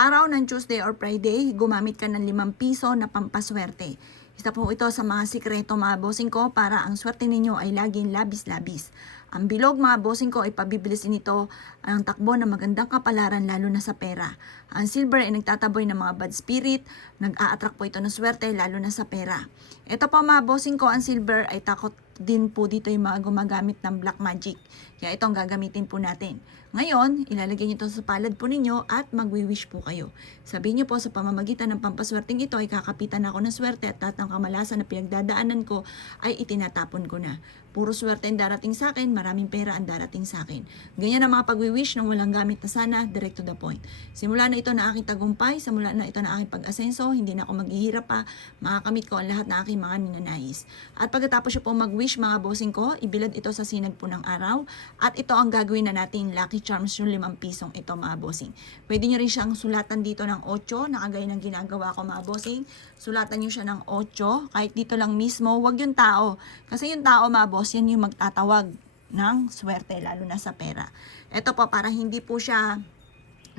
araw ng Tuesday or Friday, gumamit ka ng 5 piso na pampaswerte. Isa po ito sa mga sikreto mga bossing ko para ang swerte ninyo ay laging labis-labis. Ang bilog mga bossing ko ay pabibilisin ito ang takbo ng magandang kapalaran lalo na sa pera. Ang silver ay nagtataboy ng mga bad spirit, nag-a-attract po ito ng swerte lalo na sa pera. Ito po mga bossing ko, ang silver ay takot din po dito yung mga gumagamit ng black magic. Kaya itong gagamitin po natin. Ngayon, ilalagay nyo ito sa palad po ninyo at magwi-wish po kayo. Sabihin nyo po sa pamamagitan ng pampaswerteng ito ay kakapitan ako ng swerte at lahat ng kamalasan na pinagdadaanan ko ay itinatapon ko na. Puro swerte ang darating sa akin, maraming pera ang darating sa akin. Ganyan ang mga pagwi-wish ng walang gamit na sana, direct to the point. Simula na ito na aking tagumpay, simula na ito na aking pag-asenso, hindi na ako maghihirap pa, makakamit ko ang lahat na aking mga ninanais. At pagkatapos nyo po mag-wish mga bossing ko, ibilad ito sa sinag po ng araw. At ito ang gagawin na natin lucky charms yung 5 pisong ito mga bossing. Pwede nyo rin siyang sulatan dito ng 8, nakagaya ng ginagawa ko mga bossing. Sulatan nyo siya ng 8, kahit dito lang mismo, wag yung tao. Kasi yung tao mga boss, yan yung magtatawag ng swerte, lalo na sa pera. Ito po, para hindi po siya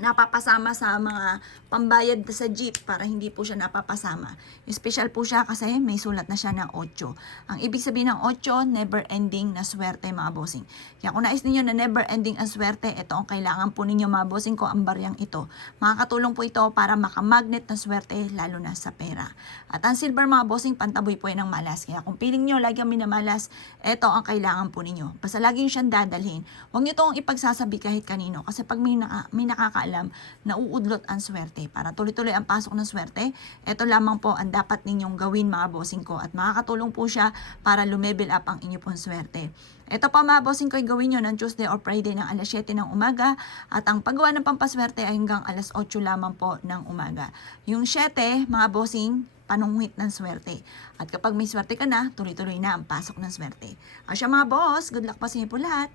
napapasama sa mga pambayad sa jeep, para hindi po siya napapasama. Special po siya kasi may sulat na siya ng 8. Ang ibig sabihin ng 8, never ending na swerte mga bossing. Kaya kung nais ninyo na never ending ang swerte, ito ang kailangan po ninyo mga bossing ko, ang baryang ito. Makakatulong po ito para makamagnet ng swerte lalo na sa pera. At ang silver mga bossing, pantaboy po yan ng malas. Kaya kung piling nyo lagi ang minamalas, ito ang kailangan po ninyo. Basta lagi siyang dadalhin. Huwag nyo itong ipagsasabi kahit kanino. Kasi pag may nakakaalam, nauudlot ang swerte. Para tuloy-tuloy ang pasok ng swerte, ito lamang po ang dapat ninyong gawin mga bossing ko. At makakatulong po siya para lumevel up ang inyo pong swerte. Ito pa mga bossing ko ay gawin nyo ng Tuesday or Friday ng alas 7 ng umaga. At ang paggawa ng pampaswerte ay hanggang alas 8 lamang po ng umaga. Yung 7 mga bossing, panungwit ng swerte. At kapag may swerte ka na, tuloy-tuloy na ang pasok ng swerte. Asya mga boss, good luck pa sa inyo po lahat.